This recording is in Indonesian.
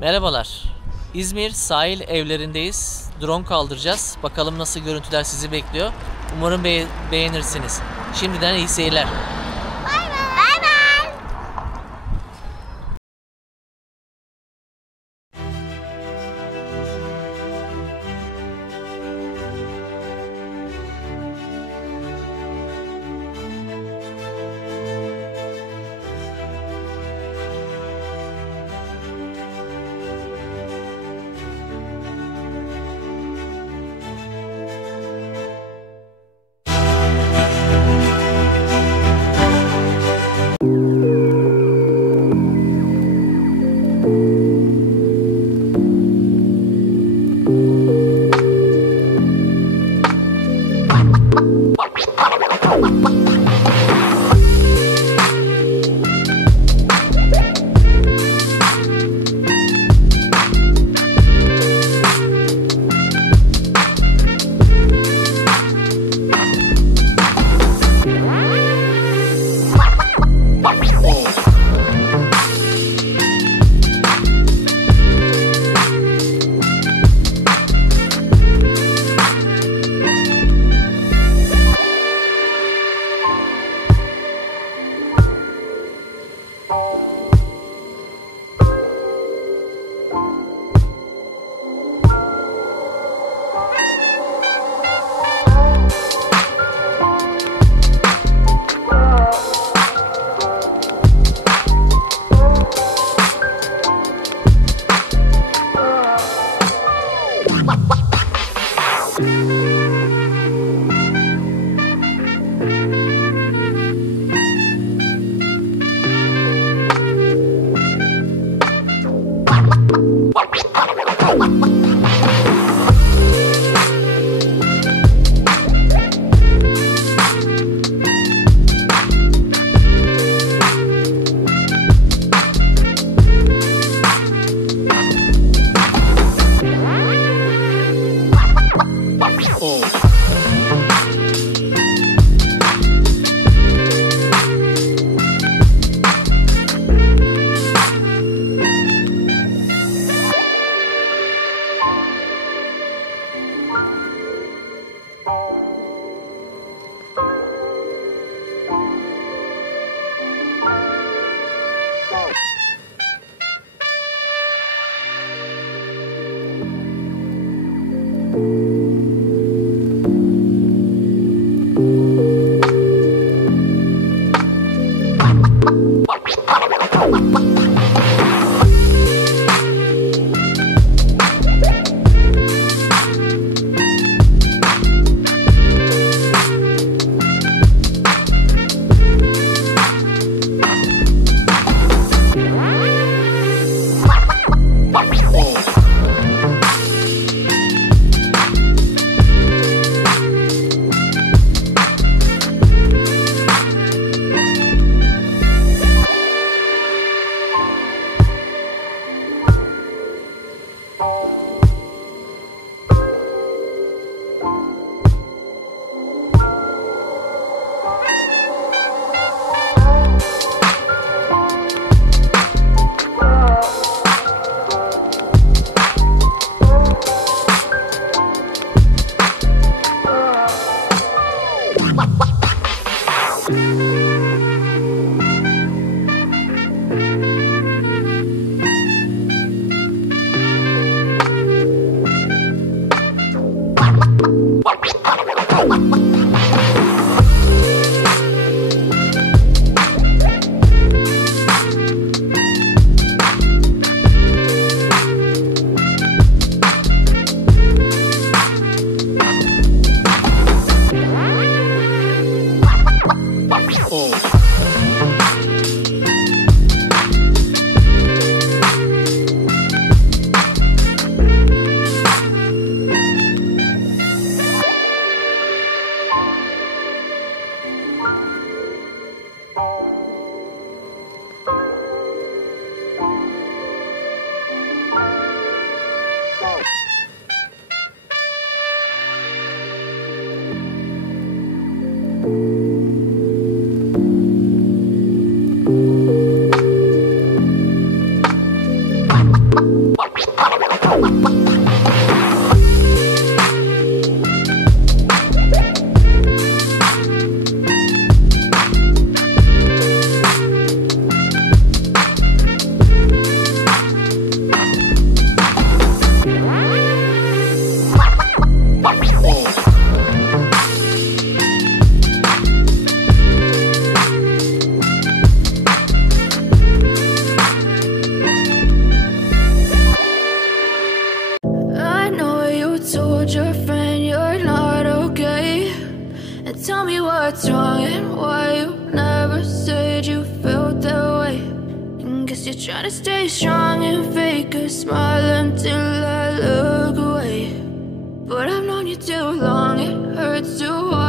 Merhabalar. İzmir sahil evlerindeyiz. Drone kaldıracağız. Bakalım nasıl görüntüler sizi bekliyor. Umarım beğenirsiniz. Şimdiden iyi seyirler. told your friend you're not okay. And tell me what's wrong and why you never said you felt that way. And guess you're trying to stay strong and fake a smile until I look away. But I've known you too long, it hurts to watch